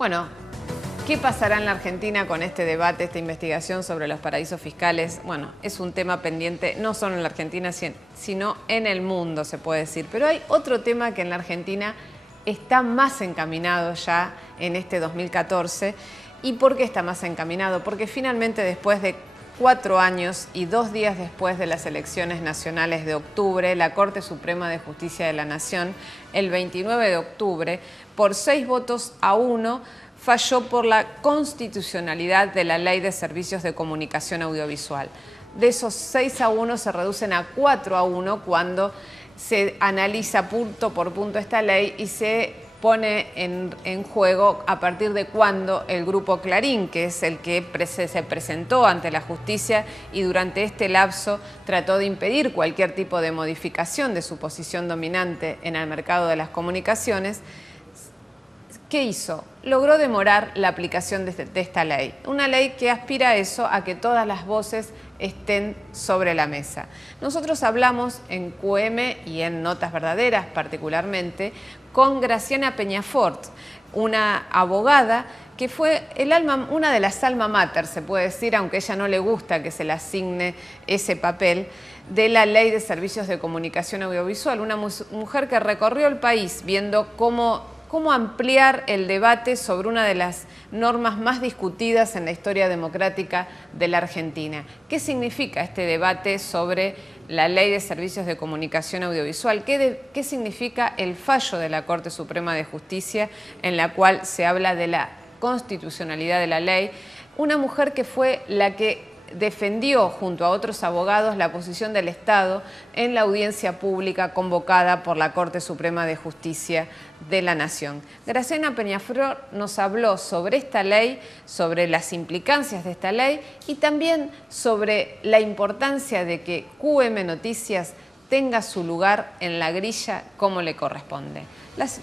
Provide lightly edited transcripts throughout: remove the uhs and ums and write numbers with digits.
Bueno, ¿qué pasará en la Argentina con este debate, esta investigación sobre los paraísos fiscales? Bueno, es un tema pendiente no solo en la Argentina, sino en el mundo, se puede decir. Pero hay otro tema que en la Argentina está más encaminado ya en este 2014. ¿Y por qué está más encaminado? Porque finalmente, después de 4 años y 2 días después de las elecciones nacionales de octubre, la Corte Suprema de Justicia de la Nación, el 29 de octubre, por 6 votos a 1, falló por la constitucionalidad de la Ley de Servicios de Comunicación Audiovisual. De esos 6 a 1 se reducen a 4 a 1 cuando se analiza punto por punto esta ley y se pone en juego a partir de cuándo el Grupo Clarín, que es el que se presentó ante la justicia y durante este lapso trató de impedir cualquier tipo de modificación de su posición dominante en el mercado de las comunicaciones. ¿Qué hizo? Logró demorar la aplicación de esta ley. Una ley que aspira a eso, a que todas las voces estén sobre la mesa. Nosotros hablamos en QM y en Notas Verdaderas particularmente con Graciana Peñafort, una abogada que fue una de las alma mater, se puede decir, aunque a ella no le gusta que se le asigne ese papel, de la Ley de Servicios de Comunicación Audiovisual. Una mujer que recorrió el país viendo cómo ampliar el debate sobre una de las normas más discutidas en la historia democrática de la Argentina. ¿Qué significa este debate sobre la Ley de Servicios de Comunicación Audiovisual? ¿Qué significa el fallo de la Corte Suprema de Justicia en la cual se habla de la constitucionalidad de la ley? Una mujer que fue la que defendió junto a otros abogados la posición del Estado en la audiencia pública convocada por la Corte Suprema de Justicia de la Nación. Graciana Peñafort nos habló sobre esta ley, sobre las implicancias de esta ley y también sobre la importancia de que QM Noticias tenga su lugar en la grilla como le corresponde.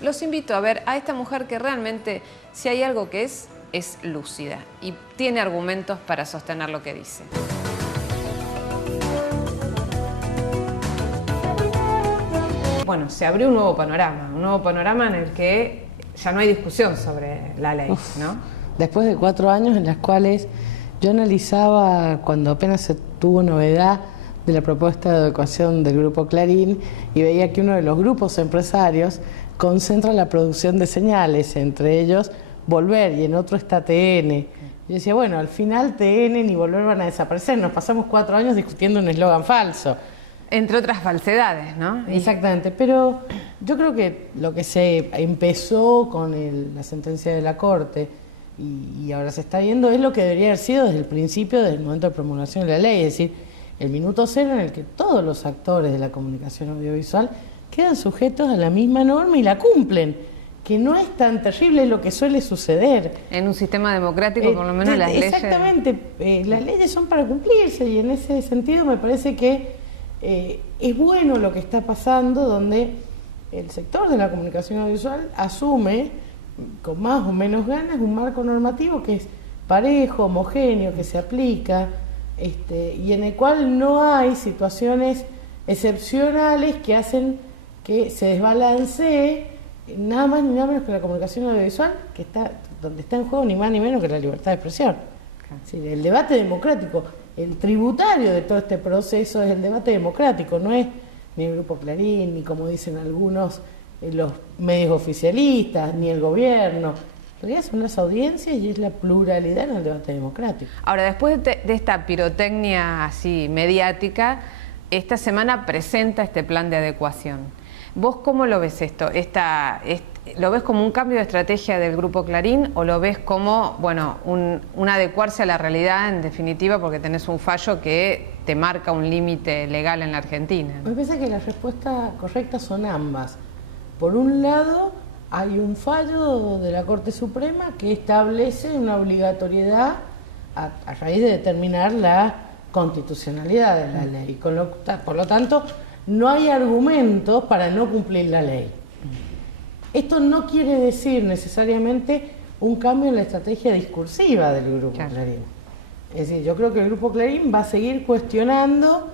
Los invito a ver a esta mujer que realmente, si hay algo que es lúcida y tiene argumentos para sostener lo que dice. Bueno, se abrió un nuevo panorama en el que ya no hay discusión sobre la ley, ¿no? Después de 4 años en los cuales yo analizaba, cuando apenas se tuvo novedad de la propuesta de adecuación del Grupo Clarín, y veía que uno de los grupos empresarios concentra la producción de señales, entre ellos Volver, y en otro está TN. Yo decía, bueno, al final TN ni Volver van a desaparecer. Nos pasamos 4 años discutiendo un eslogan falso. Entre otras falsedades, ¿no? Exactamente, pero yo creo que lo que se empezó con la sentencia de la Corte y ahora se está viendo es lo que debería haber sido desde el principio, desde el momento de promulgación de la ley, es decir, el minuto cero en el que todos los actores de la comunicación audiovisual quedan sujetos a la misma norma y la cumplen. Que no es tan terrible lo que suele suceder. En un sistema democrático, por lo menos las leyes... Exactamente, las leyes son para cumplirse y en ese sentido me parece que es bueno lo que está pasando, donde el sector de la comunicación audiovisual asume, con más o menos ganas, un marco normativo que es parejo, homogéneo, que se aplica, y en el cual no hay situaciones excepcionales que hacen que se desbalancee nada más ni nada menos que la comunicación audiovisual, donde está en juego ni más ni menos que la libertad de expresión. Sí, el debate democrático, el tributario de todo este proceso es el debate democrático, no es ni el Grupo Clarín, ni como dicen algunos, los medios oficialistas, ni el gobierno. En realidad son las audiencias y es la pluralidad en el debate democrático. Ahora, después de esta pirotecnia así mediática, esta semana presenta este plan de adecuación. ¿Vos cómo lo ves esto? ¿Lo ves como un cambio de estrategia del Grupo Clarín o lo ves como, bueno, un adecuarse a la realidad en definitiva porque tenés un fallo que te marca un límite legal en la Argentina? Me parece que las respuestas correctas son ambas. Por un lado, hay un fallo de la Corte Suprema que establece una obligatoriedad a raíz de determinar la constitucionalidad de la ley. Por lo tanto, no hay argumentos para no cumplir la ley. Esto no quiere decir necesariamente un cambio en la estrategia discursiva del Grupo Clarín. Es decir, yo creo que el Grupo Clarín va a seguir cuestionando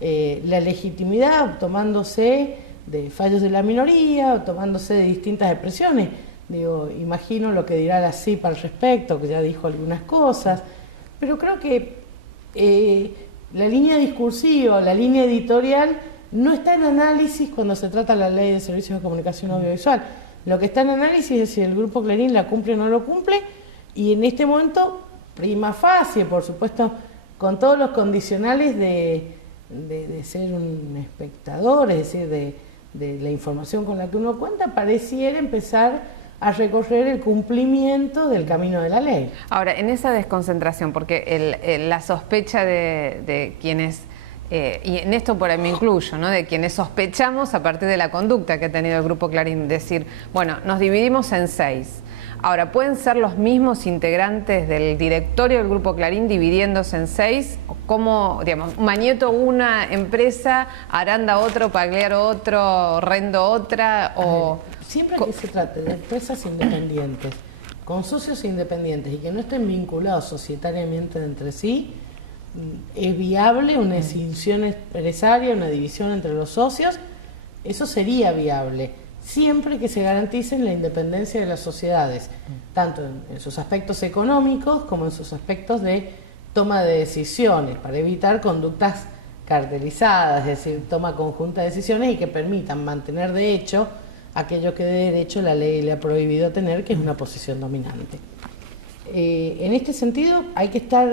la legitimidad, tomándose de fallos de la minoría, o tomándose de distintas expresiones Digo, imagino lo que dirá la CIP al respecto, que ya dijo algunas cosas, pero creo que la línea discursiva, la línea editorial, no está en análisis cuando se trata la ley de servicios de comunicación audiovisual. Lo que está en análisis es si el Grupo Clarín la cumple o no lo cumple, y en este momento, prima facie, por supuesto, con todos los condicionales de ser un espectador, es decir, de la información con la que uno cuenta, pareciera empezar a recorrer el cumplimiento del camino de la ley. Ahora, en esa desconcentración, porque la sospecha de quienes, y en esto por ahí me incluyo, ¿no?, de quienes sospechamos a partir de la conducta que ha tenido el Grupo Clarín, decir, bueno, nos dividimos en 6. Ahora, ¿pueden ser los mismos integrantes del directorio del Grupo Clarín dividiéndose en 6? ¿Cómo, digamos, Mañeto una empresa, Aranda otro, Pagliaro otro, Rendo otra? O siempre que se trate de empresas independientes, con socios independientes y que no estén vinculados societariamente entre sí, es viable una escisión empresaria, una división entre los socios. Eso sería viable, siempre que se garanticen la independencia de las sociedades, tanto en sus aspectos económicos como en sus aspectos de toma de decisiones, para evitar conductas cartelizadas, es decir, toma conjunta de decisiones y que permitan mantener de hecho aquello que de derecho la ley le ha prohibido tener, que es una posición dominante. En este sentido hay que estar,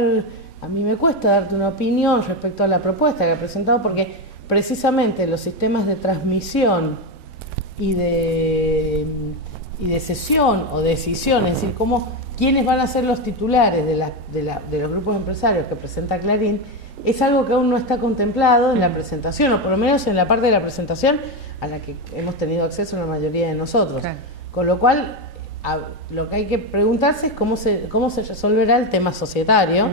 a mí me cuesta darte una opinión respecto a la propuesta que ha presentado, porque precisamente los sistemas de transmisión y de cesión o decisión, es decir, quiénes van a ser los titulares de los grupos empresarios que presenta Clarín, es algo que aún no está contemplado en la presentación, o por lo menos en la parte de la presentación a la que hemos tenido acceso la mayoría de nosotros. Claro. Con lo cual, lo que hay que preguntarse es cómo se resolverá el tema societario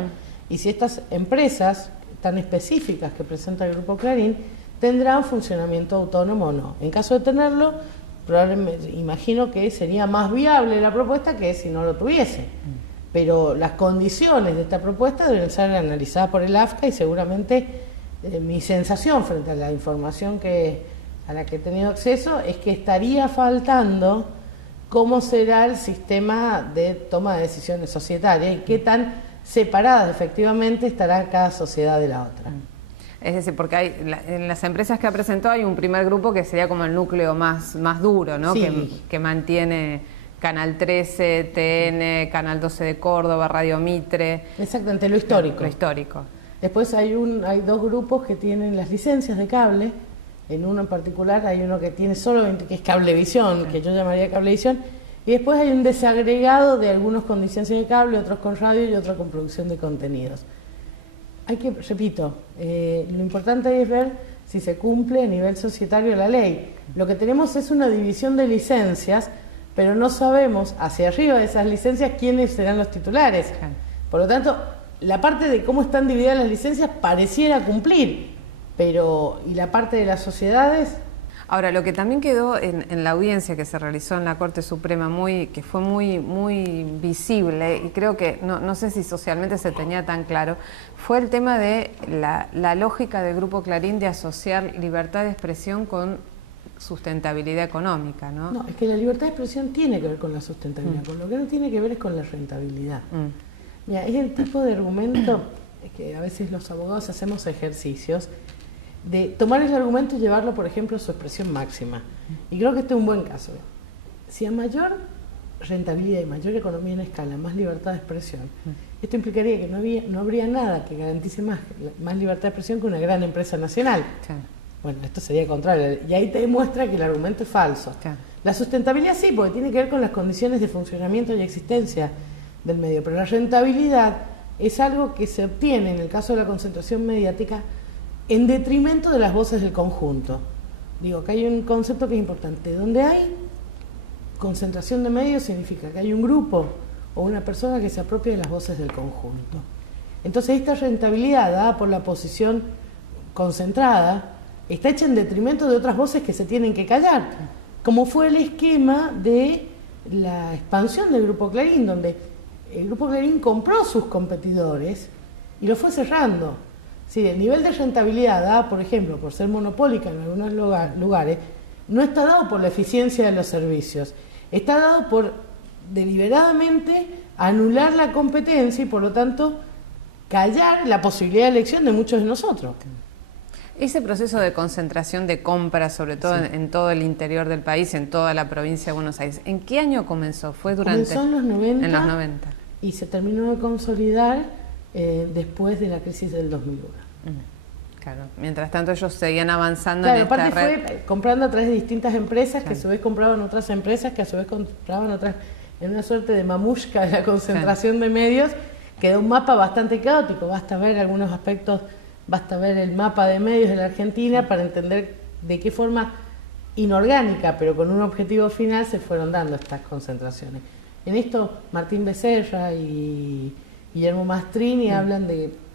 y si estas empresas tan específicas que presenta el Grupo Clarín tendrán funcionamiento autónomo o no. En caso de tenerlo, probablemente, imagino que sería más viable la propuesta que si no lo tuviese. Pero las condiciones de esta propuesta deben ser analizadas por el AFCA y seguramente mi sensación frente a la información a la que he tenido acceso es que estaría faltando cómo será el sistema de toma de decisiones societarias y qué tan separadas efectivamente estará cada sociedad de la otra. Es decir, porque en las empresas que ha presentado hay un primer grupo que sería como el núcleo más duro, ¿no? Sí. Que mantiene Canal 13, TN, Canal 12 de Córdoba, Radio Mitre. Exactamente, lo histórico. Lo histórico. Después hay dos grupos que tienen las licencias de cable. En uno en particular hay uno que tiene solamente, que es Cablevisión, que yo llamaría Cablevisión. Y después hay un desagregado de algunos con licencia de cable, otros con radio y otros con producción de contenidos. Repito, lo importante es ver si se cumple a nivel societario la ley. Lo que tenemos es una división de licencias, pero no sabemos hacia arriba de esas licencias quiénes serán los titulares. Por lo tanto, la parte de cómo están divididas las licencias pareciera cumplir, pero ¿y la parte de las sociedades? Ahora, lo que también quedó en la audiencia que se realizó en la Corte Suprema, que fue muy visible, y creo que, no sé si socialmente se tenía tan claro, fue el tema de la lógica del Grupo Clarín de asociar libertad de expresión con sustentabilidad económica, ¿no? No, es que la libertad de expresión tiene que ver con la sustentabilidad, con lo que no tiene que ver es con la rentabilidad. Mira, es el tipo de argumento que a veces los abogados hacemos ejercicios de tomar el argumento y llevarlo, por ejemplo, a su expresión máxima. Y creo que este es un buen caso. Si a mayor rentabilidad y mayor economía en escala, más libertad de expresión, esto implicaría que no habría nada que garantice más libertad de expresión que una gran empresa nacional. Sí. Bueno, esto sería contrario. Y ahí te demuestra que el argumento es falso. Sí. La sustentabilidad sí, porque tiene que ver con las condiciones de funcionamiento y existencia del medio. Pero la rentabilidad es algo que se obtiene, en el caso de la concentración mediática, en detrimento de las voces del conjunto. Digo, que hay un concepto que es importante. Donde hay concentración de medios significa que hay un grupo o una persona que se apropia de las voces del conjunto. Entonces, esta rentabilidad dada por la posición concentrada está hecha en detrimento de otras voces que se tienen que callar, como fue el esquema de la expansión del Grupo Clarín, donde el Grupo Clarín compró sus competidores y los fue cerrando. Sí, el nivel de rentabilidad dada, por ejemplo, por ser monopólica en algunos lugares, no está dado por la eficiencia de los servicios, está dado por deliberadamente anular la competencia y por lo tanto callar la posibilidad de elección de muchos de nosotros. Ese proceso de concentración de compras, sobre todo en todo el interior del país, en toda la provincia de Buenos Aires, ¿en qué año comenzó? ¿Fue durante? Comenzó en los 90. En los 90. Y se terminó de consolidar después de la crisis del 2001. Claro, mientras tanto ellos seguían avanzando Claro, en esta aparte red. fue comprando a través de distintas empresas, Claro. que a su vez compraban otras empresas, que a su vez compraban otras, en una suerte de mamushka de la concentración de medios. Quedó un mapa bastante caótico, basta ver algunos aspectos, basta ver el mapa de medios de la Argentina para entender de qué forma inorgánica, pero con un objetivo final, se fueron dando estas concentraciones. En esto Martín Becerra y Guillermo Mastrini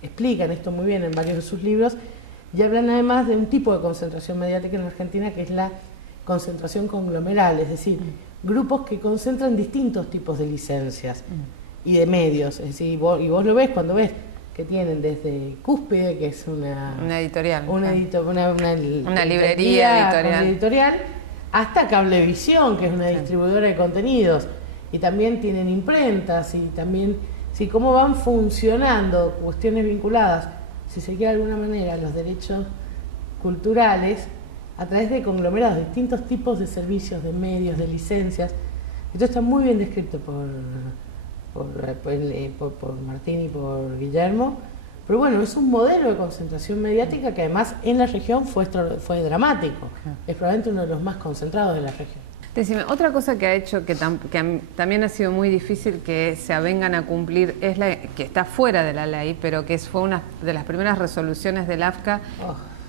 explican esto muy bien en varios de sus libros, y hablan además de un tipo de concentración mediática en la Argentina, que es la concentración conglomeral, es decir, grupos que concentran distintos tipos de licencias y de medios. Es decir, vos lo ves cuando ves que tienen desde Cúspide, que es una editorial, una librería editorial, hasta Cablevisión, que es una distribuidora de contenidos, y también tienen imprentas, y también cómo van funcionando cuestiones vinculadas, si se quiere de alguna manera, a los derechos culturales a través de conglomerados, distintos tipos de servicios, de medios, de licencias. Esto está muy bien descrito por Martín y por Guillermo, pero bueno, es un modelo de concentración mediática que además en la región fue dramático, es probablemente uno de los más concentrados de la región. Decime, otra cosa que ha hecho que también ha sido muy difícil que se avengan a cumplir, es que está fuera de la ley, pero que fue una de las primeras resoluciones del AFCA,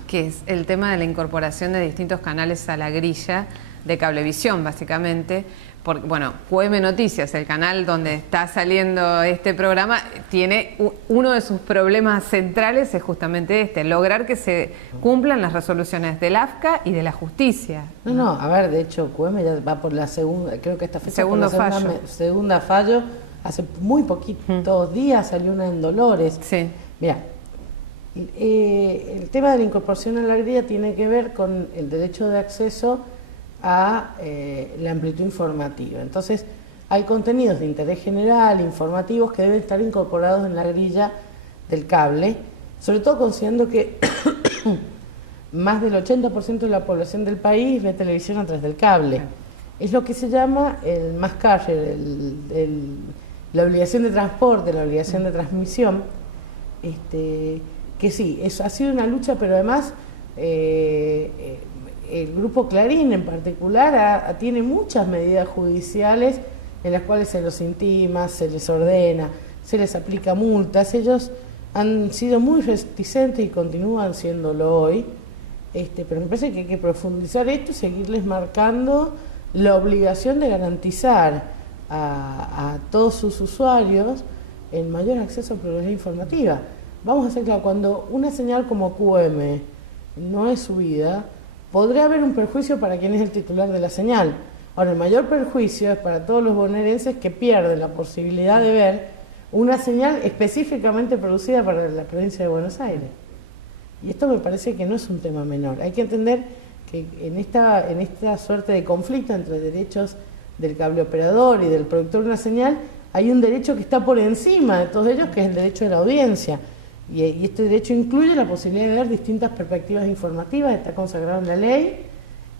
que es el tema de la incorporación de distintos canales a la grilla de Cablevisión, básicamente. Porque, bueno, QM Noticias, el canal donde está saliendo este programa, tiene uno de sus problemas centrales es justamente lograr que se cumplan las resoluciones del AFCA y de la justicia. No, a ver, de hecho, QM ya va por la segunda, creo que esta fecha segunda fallo. Hace muy poquitos días salió una en Dolores. Sí. Mira, el tema de la incorporación a la grilla tiene que ver con el derecho de acceso a la amplitud informativa. Entonces, hay contenidos de interés general, informativos, que deben estar incorporados en la grilla del cable, sobre todo considerando que más del 80% de la población del país ve televisión a través del cable. Es lo que se llama el mass carrier, la obligación de transporte, la obligación de transmisión, que sí, ha sido una lucha, pero además el Grupo Clarín en particular tiene muchas medidas judiciales en las cuales se los intima, se les ordena, se les aplica multas. Ellos han sido muy reticentes y continúan siéndolo hoy, pero me parece que hay que profundizar esto y seguirles marcando la obligación de garantizar a todos sus usuarios el mayor acceso a pluralidad informativa. Vamos a hacer claro, cuando una señal como QM no es subida, podría haber un perjuicio para quien es el titular de la señal. Ahora, el mayor perjuicio es para todos los bonaerenses que pierden la posibilidad de ver una señal específicamente producida para la provincia de Buenos Aires. Y esto me parece que no es un tema menor. Hay que entender que en esta suerte de conflicto entre derechos del cable operador y del productor de una señal, hay un derecho que está por encima de todos ellos, que es el derecho de la audiencia. Y este derecho incluye la posibilidad de ver distintas perspectivas informativas, está consagrado en la ley,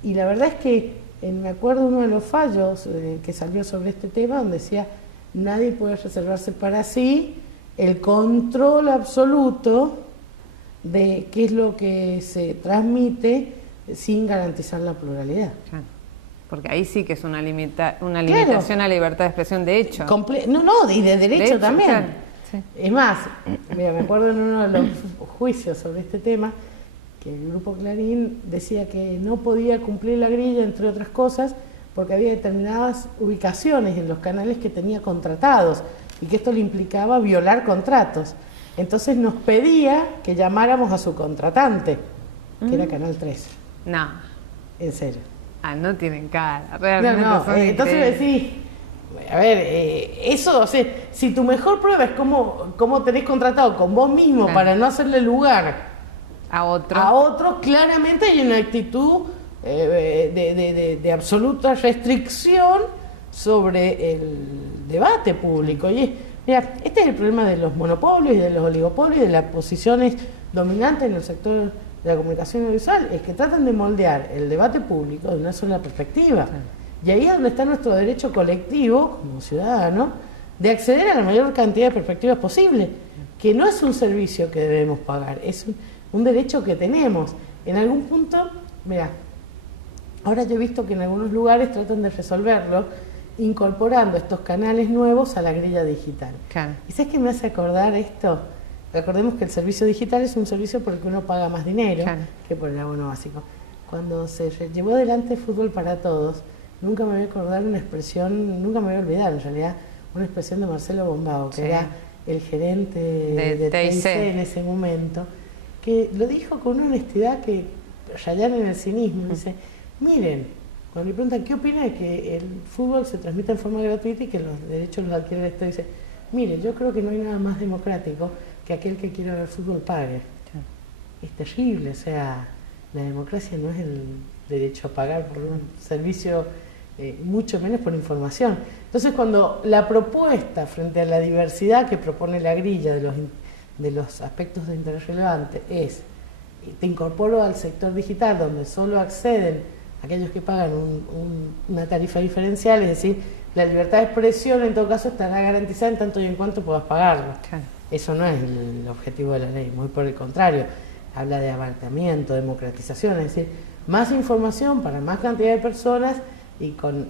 y la verdad es que me acuerdo uno de los fallos que salió sobre este tema, donde decía, nadie puede reservarse para sí el control absoluto de qué es lo que se transmite sin garantizar la pluralidad. Claro. Porque ahí sí que es una limitación a la libertad de expresión de hecho. Y de derecho también. Claro. Sí. Es más, mira, me acuerdo en uno de los juicios sobre este tema, que el Grupo Clarín decía que no podía cumplir la grilla, entre otras cosas, porque había determinadas ubicaciones en los canales que tenía contratados y que esto le implicaba violar contratos. Entonces nos pedía que llamáramos a su contratante, que era Canal 3. No. En serio. No tienen cara, realmente. Entonces decís, a ver, eso, o sea, si tu mejor prueba es cómo tenés contratado con vos mismo, claro, para no hacerle lugar a otro, claramente hay una actitud de absoluta restricción sobre el debate público. Y mira, este es el problema de los monopolios y de los oligopolios y de las posiciones dominantes en el sector de la comunicación audiovisual, es que tratan de moldear el debate público de una sola perspectiva. Y ahí es donde está nuestro derecho colectivo, como ciudadano, de acceder a la mayor cantidad de perspectivas posible, que no es un servicio que debemos pagar, es un derecho que tenemos. En algún punto, mira, ahora yo he visto que en algunos lugares tratan de resolverlo incorporando estos canales nuevos a la grilla digital. Claro. ¿Y sabes qué me hace acordar esto? Recordemos que el servicio digital es un servicio por el que uno paga más dinero, claro, que por el abono básico. Cuando se llevó adelante Fútbol para Todos, nunca me voy a acordar una expresión, nunca me voy a olvidar en realidad, una expresión de Marcelo Bombao, que sí, era el gerente de TIC en ese momento, que lo dijo con una honestidad que rayan en el cinismo. Dice, miren, cuando le preguntan qué opina de que el fútbol se transmita en forma gratuita y que los derechos los adquiere el Estado, dice, mire, yo creo que no hay nada más democrático que aquel que quiera ver fútbol pague. Sí. Es terrible, o sea, la democracia no es el derecho a pagar por un servicio, mucho menos por información. Entonces, cuando la propuesta frente a la diversidad que propone la grilla de los aspectos de interés relevante es, te incorporo al sector digital donde solo acceden aquellos que pagan una tarifa diferencial, es decir, la libertad de expresión en todo caso estará garantizada en tanto y en cuanto puedas pagarlo. Claro. Eso no es el objetivo de la ley, muy por el contrario, habla de abarcamiento, democratización, es decir, más información para más cantidad de personas y con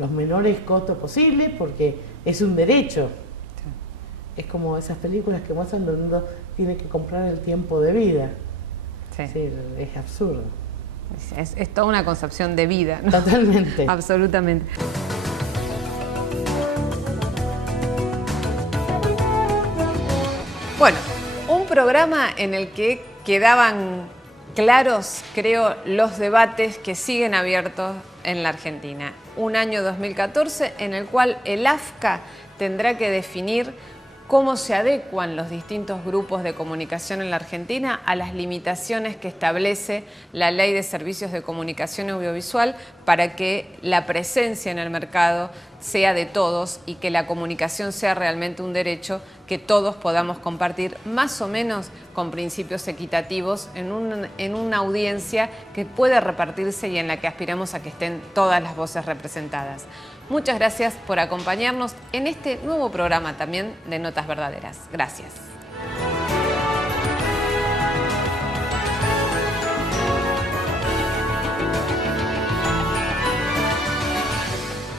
los menores costos posibles, porque es un derecho. Sí. Es como esas películas que muestran donde uno tiene que comprar el tiempo de vida. Sí. Sí, es absurdo. Es toda una concepción de vida, ¿no? Totalmente. Absolutamente. Bueno, un programa en el que quedaban claros, creo, los debates que siguen abiertos en la Argentina. Un año 2014 en el cual el AFCA tendrá que definir cómo se adecuan los distintos grupos de comunicación en la Argentina a las limitaciones que establece la Ley de Servicios de Comunicación Audiovisual para que la presencia en el mercado sea de todos y que la comunicación sea realmente un derecho que todos podamos compartir más o menos con principios equitativos en una audiencia que puede repartirse y en la que aspiramos a que estén todas las voces representadas. Muchas gracias por acompañarnos en este nuevo programa también de Notas Verdaderas. Gracias.